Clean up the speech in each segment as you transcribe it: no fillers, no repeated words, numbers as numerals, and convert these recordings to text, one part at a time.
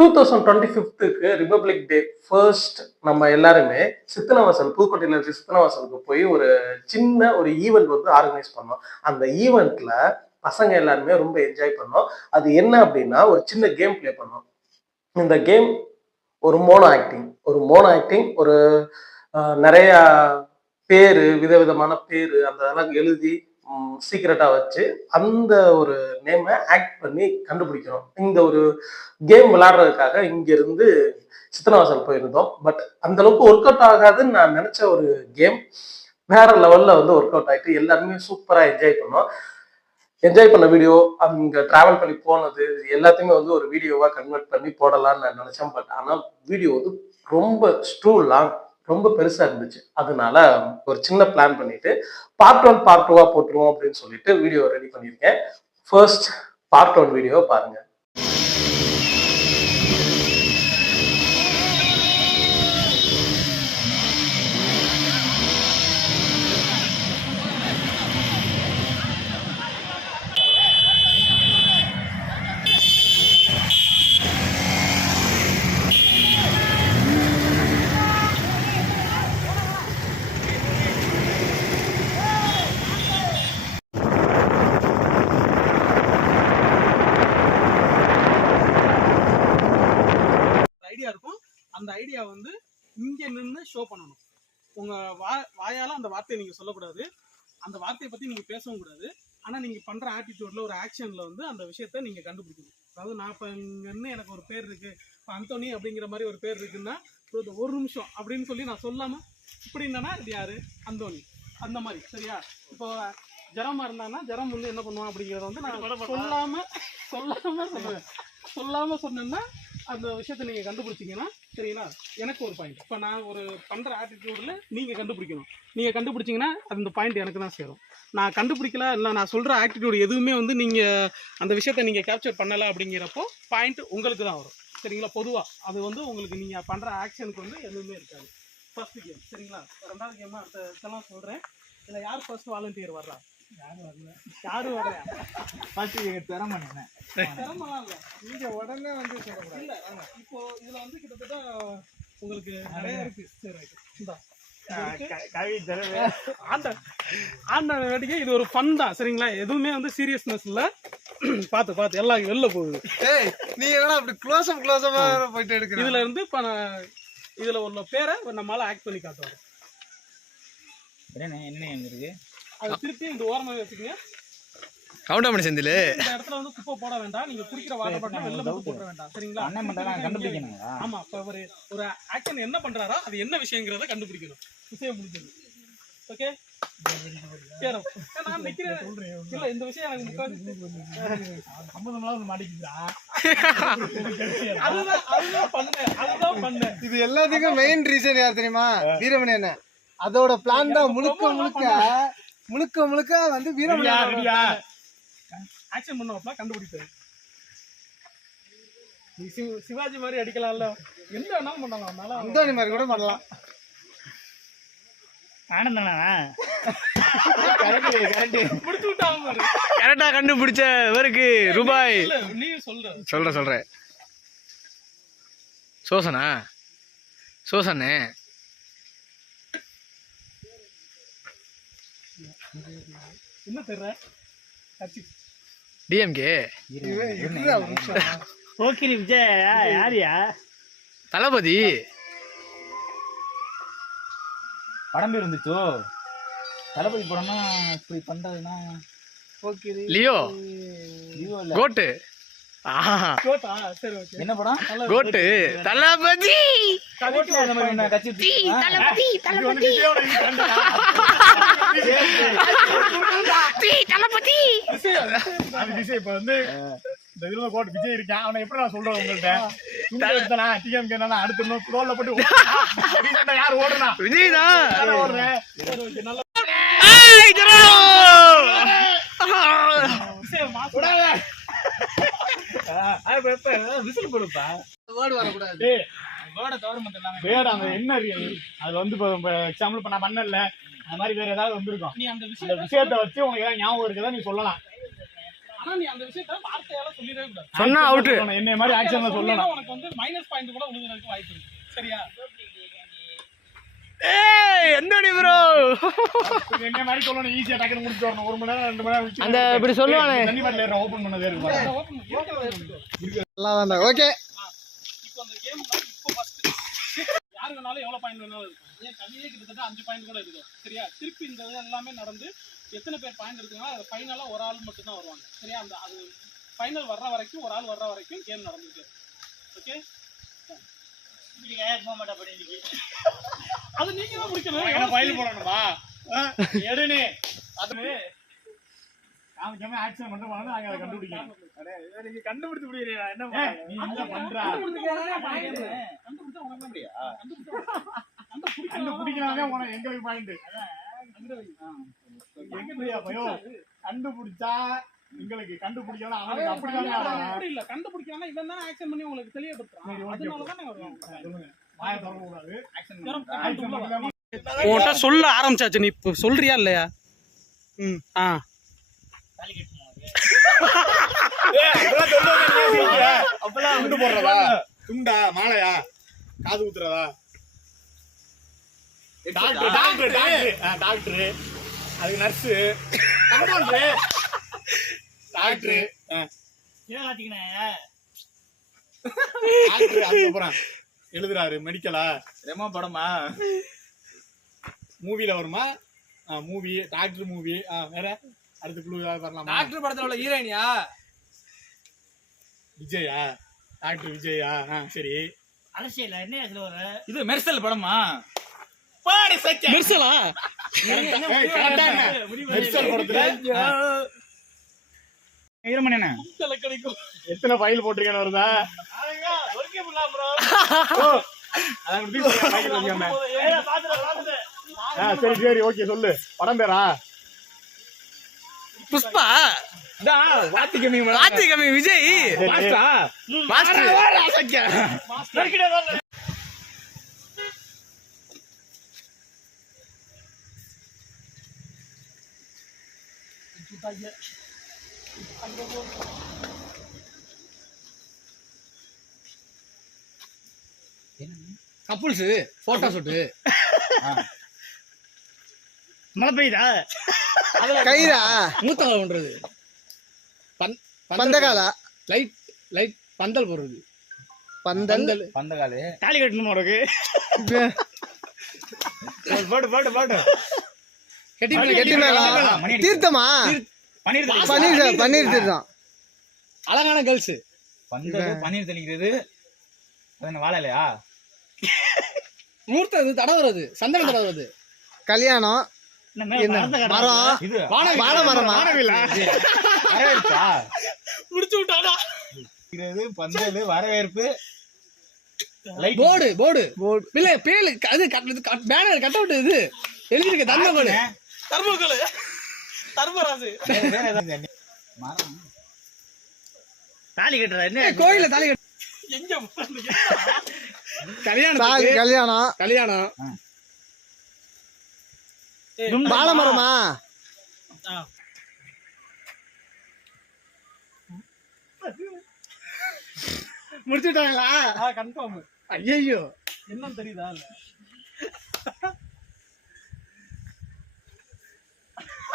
2025க்கு republic day first நம்ம எல்லாருமே சித்தனவாசல் புதுக்கோட்டையில இருக்க சித்தனவாசலுக்கு போய் ஒரு சின்ன ஒரு ஈவெண்ட் வந்து ஆர்கனைஸ் பண்ணோம். அந்த ஈவெண்ட்ல பசங்க எல்லாருமே ரொம்ப என்ஜாய் பண்ணோம். அது என்ன அப்படின்னா ஒரு சின்ன கேம் ப்ளே பண்ணோம். இந்த கேம் ஒரு நிறைய பேரு விதவிதமான பேரு அந்த அதெல்லாம் எழுதி சீக்கிரட்டா வச்சு அந்த ஒரு நேம ஆக்ட் பண்ணி கண்டுபிடிக்கிறோம். இந்த ஒரு கேம் விளையாடுறதுக்காக இங்க இருந்து சித்தனவாசல் போயிருந்தோம். பட் அந்த அளவுக்கு ஒர்க் அவுட் ஆகாதுன்னு நான் நினைச்ச ஒரு கேம் வேற லெவல்ல வந்து ஒர்க் அவுட் ஆயிட்டு எல்லாருமே சூப்பரா என்ஜாய் பண்ணோம். என்ஜாய் பண்ண வீடியோ அங்க டிராவல் பண்ணி போனது எல்லாத்தையுமே வந்து ஒரு வீடியோவா கன்வெர்ட் பண்ணி போடலாம்னு நான் நினைச்சேன். பட் ஆனா வீடியோ வந்து ரொம்ப லாங் ரொம்ப பெருசா இருந்துச்சு. அதனால ஒரு சின்ன பிளான் பண்ணிட்டு பார்ட் 1 பார்ட் 2வா போட்டுருவோம் அப்படின்னு சொல்லிட்டு வீடியோ ரெடி பண்ணியிருக்கேன். ஃபர்ஸ்ட் பார்ட் 1 வீடியோ பாருங்க. ஐடியா இருக்கும். அந்த ஐடியா வந்து இங்க நின்று ஷோ பண்ணணும். உங்க வாயால அந்த வார்த்தையை நீங்க சொல்லக்கூடாது, அந்த வார்த்தையை பத்தி நீங்க பேசவும் கூடாது. ஆனா நீங்க பண்ற ஆட்டிடியூட்ல ஒரு ஆக்ஷன்ல வந்து அந்த விஷயத்த நீங்க கண்டுபிடிக்கணும். அதாவது நான் இப்ப இங்கன்னு எனக்கு ஒரு பேர் இருக்கு, இப்போ அந்தோனி அப்படிங்கிற மாதிரி ஒரு பேர் இருக்குன்னா ஒரு நிமிஷம் அப்படின்னு சொல்லி நான் சொல்லாம இப்படின்னா இது யாரு அந்தோனி அந்த மாதிரி சரியா. இப்போ ஜரமா இருந்தான்னா ஜரம் வந்து என்ன பண்ணுவான் அப்படிங்கிறத வந்து நான் சொல்லாம சொன்னேன்னா அந்த விஷயத்த நீங்க கண்டுபிடிச்சிங்கன்னா சரிங்களா. எனக்கு ஒரு பாயிண்ட். இப்போ நான் ஒரு பண்ற ஆட்டிடியூட்ல நீங்க கண்டுபிடிக்கணும். நீங்க கண்டுபிடிச்சிங்கன்னா அந்த பாயிண்ட் எனக்கு தான் சேரும். நான் கண்டுபிடிக்கல இல்லை நான் சொல்ற ஆட்டிடியூட் எதுவுமே வந்து நீங்க அந்த விஷயத்த நீங்க கேப்சர் பண்ணல அப்படிங்கிறப்போ பாயிண்ட் உங்களுக்கு தான் வரும் சரிங்களா. பொதுவா அது வந்து உங்களுக்கு நீங்க பண்ற ஆக்ஷனுக்கு வந்து எதுவுமே இருக்காது. ஃபர்ஸ்ட் கேம் சரிங்களா. ரெண்டாவது கேம் அடுத்தெல்லாம் சொல்றேன். இல்லை யார் ஃபர்ஸ்ட் வாலண்டியர் வர்றா? யாரும் வரலையா? திறமெல்லாம் இல்லை, நீங்க உடனே வந்து இல்ல. இப்போ இதுல வந்து கிட்டத்தட்ட உங்களுக்கு நிறைய இருக்கு. சரி இது ஒரு ஃபன் தான் சரிங்களா. எதுவுமே வந்து சீரியஸ்னஸ் இல்ல. பார்த்து எல்லாம் வெளில போகுது. நீ என்ன அப்படி க்ளோஸப் போயிட்டு எடுக்க. இதுல இருந்து இப்ப இதுல உள்ள பேரை நம்மளால ஆக்ட் பண்ணி காட்டுவாங்க. என்ன இருக்கு அது திருப்பி இந்த ஓரமாவே வச்சுக்கோங்க. கவுண்டர் பண்ணி செந்தில் இந்த இடத்துல வந்து குப்பை போட வேண்டாம். நீங்க குடிக்கிற வாட்டர் பாட்டில் வெளில மட்டும் போட வேண்டாம் சரிங்களா. அண்ணன் பண்றாங்க கண்டுபிடிக்கணும். ஆமா, இப்ப ஒரு ஆக்ஷன் என்ன பண்றாரோ அது என்ன விஷயங்கிறத கண்டுபிடிக்கணும். விஷயம் முடிஞ்சது. ஓகே நான் நிக்கிறேன். இல்ல இந்த விஷயம் எனக்கு அதுதான் பண்ணேன். இது எல்லாத்துக்கும் மெயின் ரீசன் யார் தெரியுமா? வீரமணி என்ன அதோட பிளான் தான் முழுக்க வந்து வீரமணி ஆக்ஷன் பண்ணுவாப்ல கண்டுபிடிப்பாரு. நீ சிவாஜி மாதிரி அடிக்கலாம்ல, என்ன வேணாலும் பண்ணலாம். அந்தோனி மாதிரி கூட பண்ணலாம். கரெக்டா கண்டுபிடிச்ச இவருக்கு ரூபாய் நீ சொல்றேன். சோசனே என்ன தெரியல. டிஎம்கே போக்கிரி விஜய் யாரியா? தளபதி படம் பேர் இருந்துச்சோ. தளபதி படம்னா இப்படி பண்றதுன்னா போக்கிரி லியோ கோட்டு. என்ன படம்? கோட்டு தளபதி இப்ப வந்து இந்த இதுல கோட் விஜய் இருக்கான். அவனை எப்படி நான் சொல்றேன் உங்கள்கிட்ட? அடுத்து ரோல்ல போட்டு யாரு ஓடுனா? விஜய் தான் ஓடுறேன். விசில் போடுப்பா. என்ன அது வந்து எக்ஸாம்பிள் இப்ப நான் பண்ணல அந்த மாதிரி வேற ஏதாவது வந்திருக்கும். நீ அந்த விஷயத்தை வச்சு உனக்கு ஏதாவது ஞாபகம் இருக்குதா நீ சொல்லலாம். ஆனா நீ அந்த விஷயத்த வார்த்தையால சொல்லிடவே கூடாது. சொன்னா அவுட். என்ன மாதிரி ஆக்ஷன்ல சொல்லணும். உனக்கு வந்து மைனஸ் பாயிண்ட் கூட விழுகிறதுக்கு வாய்ப்பு இருக்கு. சரியா? ஏய் எந்தடி ப்ரோ என்ன மாதிரி சொல்லணும். ஈஸியா டக்குனு முடிச்சு வரணும். 1 மணி நேரம் 2 மணி நேரம் அந்த இப்படி சொல்லுவானே தண்ணி பாட்டில் ஓபன் பண்ணதே இருக்கு பாருங்க. நல்லா தான் ஓகே. இப்போ அந்த கேம் இப்போ ஃபர்ஸ்ட் யார் வேணாலும் எவ்வளவு பாயிண்ட் வேணாலும் இருக்கும். ஏன் கம்மியே கிட்டத்தட்ட 5 பாயிண்ட் கூட இருக்கு. சரியா? திருப்பி இந்த எல்லாமே நடந்து எத்தனை பேர் பாயிண்ட் எடுத்தாங்களோ அது ஃபைனலா ஒரு ஆள் மட்டும் தான் வருவாங்க. சரியா? அந்த அது ஃபைனல் வர்ற வரைக்கும் ஒரு ஆள் வர்ற வரைக்கும் கேம் நடந்துட்டு. ஓகே? அது நீங்க தான் முடிக்கணும். என்ன ஃபைல் போடணுமா? எடுனே. அது காமிக்காம ஆக்ஷன் மட்டும் பண்ணா நாங்க அதை கண்டுபிடிக்கணும். அடே நீங்க கண்டுபிடிச்சு முடியலையா? என்ன நீ என்ன பண்ற? கண்டுபிடிச்சா உனக்கு முடியா? கண்டுபிடிக்கலாமே உனக்கு எங்களுக்கு பாயிண்ட். எங்கயா பயோ கண்டுபிடிச்சா எங்களுக்கு கண்டுபிடிக்கலாம். அவனுக்கு அப்படிதானே அப்படி இல்ல. கண்டுபிடிக்கலன்னா இவன் தான் ஆக்ஷன் பண்ணி உங்களுக்கு தெளிவுபடுத்துறான். அதனால தான் வருவாங்க. சொல்லுங்க. வாயை திறக்க கூடாது. ஆக்ஷன் உன்கிட்ட சொல்ல ஆரம்பிச்சாச்சு. நீ இப்ப சொல்றியா இல்லையா? ஆ அப்பெல்லாம் துண்டு போடுறதா? துண்டா மாலையா? காது குத்துறதா? டாக்டர் டாக்டர் டாக்டர் டாக்டர் அதுக்கு நர்ஸு கம்பவுண்டர் டாக்டர் டாக்டர் அதுக்கப்புறம் எழுதுறாரு மெடிக்கலா ரெமோ படமா மூவில வருமா? Movie doctor movie. வேற அடுத்த குழு ஏதாவது வரலாமா? டாக்டர் படத்துல உள்ள ஹீரோயினியா? விஜயா? டாக்டர் விஜயா? சரி. அரசியல் என்ன இது மெர்சல் படமா? மெர்சலா? மெர்சல் படத்துல ஹீரோமன் என்ன? எத்தனை ஃபைல் போட்டிருக்கேன்னு வருதா? சரி சரி ஓகே சொல்லு. படம் பேரா? புஷ்பா வாத்திகமி Vijay Master couples photo shoot மழை பெய்யுதா? கயிறா? மூத்தவ பண்றது பந்தகாலா? லைட் லைட் பந்தல் போடுறது. பந்தல் பந்தகாலே தாலி கட்டணுமா உனக்கு? பாட்டு பாட்டு பாட்டு கெட்டி மேளம் தீர்த்தமா? பன்னீர் தீர்த்தம். அழகான கேர்ள்ஸ் பன்னீர் தெளிக்கிறது. வாழலையா? மூர்த்தது தடவுறது சந்தனம் தடவுறது. கல்யாணம். மரம். இது வாழை மரமா? முடிச்சு விட்டாடா. பந்தல் வரவேற்பு போர்டு போர்டு இல்ல பேலு அது பேனர் கட் அவுட் இது எழுதிருக்க தர்மகோடு தர்மகோடு தர்மராஜு தாலி கட்டுற என்ன? கோயில தாலி கட்டு. எங்க கல்யாணம் கல்யாணம். கல்யாணம் வாழை மரமா? முடிச்சுட்டாங்களா? கன்ஃபார்ம். ஐயோ என்னன்னு தெரியுதா?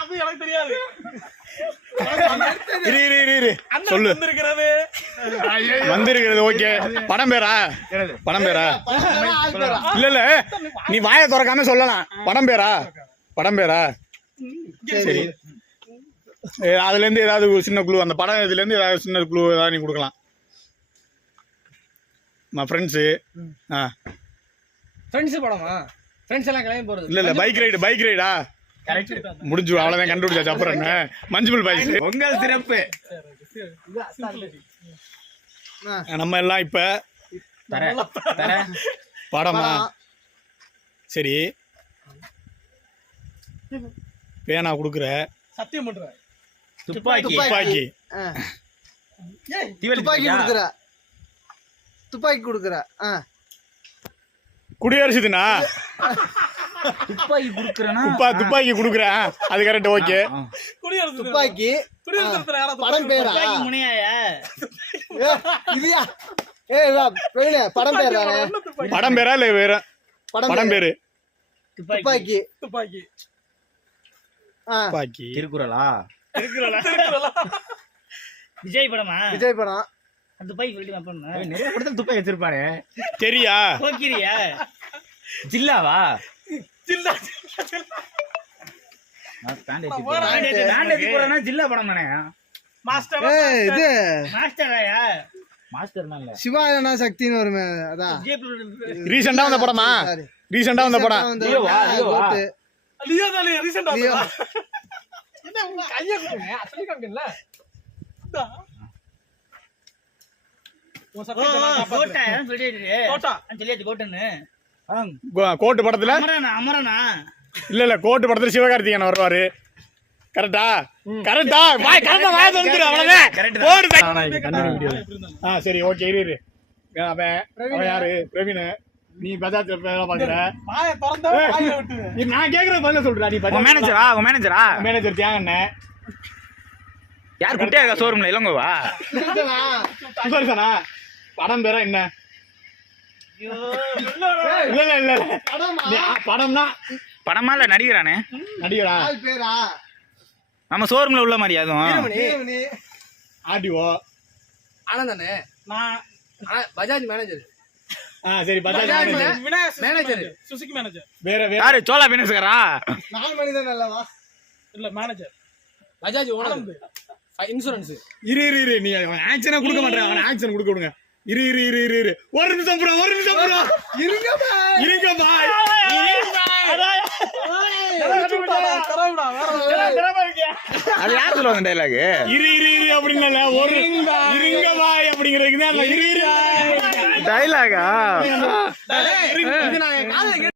அது எனக்கு தெரியாது. சொல்லு. வந்திருக்கிறது வந்திருக்கிறது ஓகே. படம் பேரா? படம் பேரா? இல்ல இல்ல நீ வாயை திறக்காம சொல்லலாம். படம் பேரா? படம் பேரா? சரி. அதுல இருந்து ஏதாவது ஒரு சின்ன குழு, அந்த படம் இதுல இருந்து ஏதாவது சின்ன குழு ஏதாவது நீ கொடுக்கலாம். ஃப்ரெண்ட்ஸு. ஃப்ரெண்ட்ஸ் படமா? ஃப்ரெண்ட்ஸ் எல்லாம் கிளம்பி போறது. இல்ல இல்ல பைக் ரைடு. பைக் ரைடா? முடிஞ்சு அவ்வளவுதான் கண்டுபிடிச்சாச்சு. அப்புறம் என்ன மஞ்சுபுல் பைக் உங்கள் சிறப்பு. நம்ம எல்லாம் இப்ப படமா? சரி பேனா குடுக்குற. சத்தியம் பண்ற. துப்பாக்கி துப்பாக்கி கொடுக்குற. குடியரசு தினா? துப்பாக்கி குடுக்குறேன்னா துப்பாக்கி குடுக்குறேன் அது கரெக்ட் ஓகே குடியரசு தினம். துப்பாக்கி குடியரசு தினத்துல யாராவது படம் பேரா துப்பாக்கி முனையாயா ஏ, இதுயா பிரவீனே படம் பேரா என்ன துப்பாக்கி? படம் பேரா இல்ல வேற படம் படம் பேரு பேரு துப்பாக்கி துப்பாக்கி. ஆ, துப்பாக்கி திருக்குறளா திருக்குறளா? விஜய் படமா விஜய் படம் அந்த துப்பாக்கி சொல்லிட்டு நான் பண்ணேன் நிறைய படத்துல துப்பாக்கி வச்சிருப்பாரு தெரியா போக்கிரியா ஜில்லாவா ஜில்லா. ஜில்லா படம் தானே மாஸ்டர் ஏய் இது மாஸ்டராயா மாஸ்டர்னா இல்ல சிவாயனா சக்தின்னு வருமே அதான் ரீசெண்டா வந்த படமா சாரி ரீசெண்டா வந்த படம் லியோவா? கோட்டு. லியோ தான் ரீசெண்டா லியோ. என்ன உங்க கையை கொடுங்க சொல்லி காமிக்கல கோட்டா சொல்லிட்டு கோட்டா. சொல்லியாச்சு கோட்டுன்னு கோட்டு படத்துல அமரனா அமரனா இல்ல கோட்டு படத்துல சிவகார்த்திகேயன் வருவாரு கரெக்டா கரெக்டா கரெக்டா வாய சொல்லிரு அவ்வளவுதான் போடு சரி ஓகே இரு அவன் யாரு பிரவீன் நீ பஜாஜ் வேலை பாக்குற வாயை திறந்தா வாயை விட்டுரு. நான் கேக்குற பதில சொல்றா நீ உன் மேனேஜரா உன் மேனேஜரா மேனேஜர் தியாகண்ணே யார் குட்டியா இருக்கா ஷோரூம்ல இளங்கோவா சுதர்சனா படம் பேரா என்ன இல்ல இல்ல இல்ல படம்னா படமா இல்ல நடிகரானே நடிகரா ஆள் பேரா நம்ம ஷோரூம்ல உள்ள மாதிரி அதுவும் வீரமணி. ஆர்டிஓ ஆனந்தானே நான் பஜாஜ் மேனேஜர் சரி Bajaj manager. Vinayagar manager. Suzuki manager வேற வேற யாரு சோலா பினஸ்கரா 4 மணி தான் நல்லவா இல்ல மேனேஜர் பஜாஜ் ஓனர் இன்சூரன்ஸ் இரு நீ ஆக்ஷனா கொடுக்க மாட்டேன் அவன் ஆக்ஷன் கொடுக்க விடுங்க இரு ஒரு நிமிஷம் ப்ரோ இருங்க பாய். இருங்க பாய் அது யார் சொல்லுவாங்க டைலாக் இரு அப்படிங்கல ஒரு இருங்க பாய் அப்படிங்கிறதுக்கு தான் இரு டைலாகா இது நான் காலைல